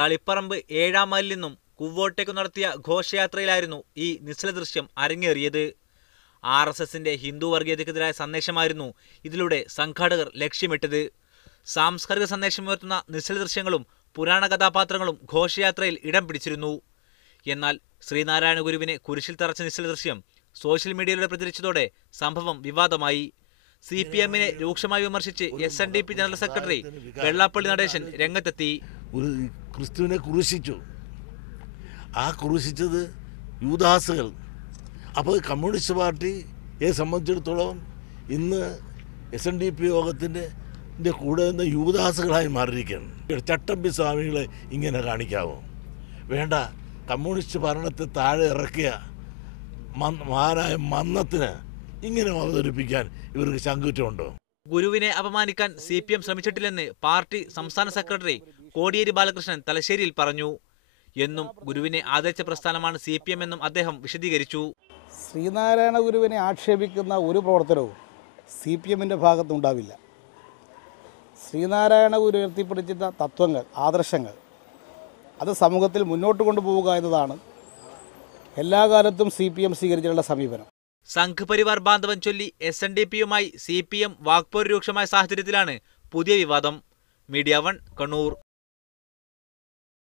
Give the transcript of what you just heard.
തളിപ്പറമ്പ് 7-ാം മൈലിൽ നിന്നും കുവ്വോട്ടേക്ക് നടത്തിയ ഘോഷയാത്രയിലായിരുന്നു ഈ നിശ്ചല ദൃശ്യം അരങ്ങേറിയത്. RSSന്റെ ഹിന്ദു വർഗീയതയ്ക്കെതിരായ സന്ദേശമായിരുന്നു ഇതിലൂടെ സംഘാടകർ ലക്ഷ്യമിട്ടത്. സാംസ്കാരിക സന്ദേശമുയർത്തുന്ന നിശ്ചല ദൃശ്യങ്ങളും പുരാണ കഥാപാത്രങ്ങളും ഘോഷയാത്രയിൽ ഇടം പിടിച്ചിരുന്നു. എന്നാൽ ശ്രീനാരായണ ഗുരുവിനെ കുരിശിൽ തറച്ച നിശ്ചല ദൃശ്യം സോഷ്യൽ മീഡിയയിലൂടെ പ്രചരിച്ചതോടെ സംഭവം വിവാദമായി. CPMനെ രൂക്ഷമായി വിമർശിച്ച് SNDP general secretary Vellappally Natesan രംഗത്തെത്തി. ക്രിസ്തുവിനെ കുരിശിച്ചു, ആ കുരിശിച്ചത് യൂദാസുകൾ. അപ്പോൾ കമ്മ്യൂണിസ്റ്റ് പാർട്ടിയെ സംബന്ധിച്ചിടത്തോളം ഇന്ന് SNDP യോഗത്തിൻ്റെ കൂടെ നിന്ന് യൂദാസുകളായി മാറിയിരിക്കുകയാണ്. ചട്ടമ്പി സ്വാമികളെ ഇങ്ങനെ കാണിക്കാവോ? വേണ്ട. കമ്മ്യൂണിസ്റ്റ് ഭരണത്തെ താഴെ ഇറക്കിയ മഹാനായ മന്നത്തിന് ഇങ്ങനെ അവതരിപ്പിക്കാൻ ഇവർക്ക് ചങ്കുറ്റമുണ്ടോ? ഗുരുവിനെ അപമാനിക്കാൻ CPM ശ്രമിച്ചിട്ടില്ലെന്ന് പാർട്ടി സംസ്ഥാന സെക്രട്ടറി കോടിയേരി ബാലകൃഷ്ണൻ തലശ്ശേരിയിൽ പറഞ്ഞു. എന്നും ഗുരുവിനെ ആദരിച്ച പ്രസ്ഥാനമാണ് CPM എന്നും അദ്ദേഹം വിശദീകരിച്ചു. ശ്രീനാരായണ ഗുരുവിനെ ആക്ഷേപിക്കുന്ന ഒരു പ്രവർത്തനവും CPMന്റെ ഭാഗത്തുണ്ടാവില്ല. ശ്രീനാരായണ ഗുരു ഉയർത്തിപ്പിടിച്ചിട്ട തത്വങ്ങൾ, ആദർശങ്ങൾ അത് സമൂഹത്തിൽ മുന്നോട്ട് കൊണ്ടുപോവുക എന്നതാണ് എല്ലാ കാലത്തും CPM സ്വീകരിച്ചിട്ടുള്ള സമീപനം. സംഘപരിവാർ ബാന്ധവം ചൊല്ലി SNDPയുമായി CPM വാക്പോര് രൂക്ഷമായ സാഹചര്യത്തിലാണ് പുതിയ വിവാദം. മീഡിയ 1 കണ്ണൂർ.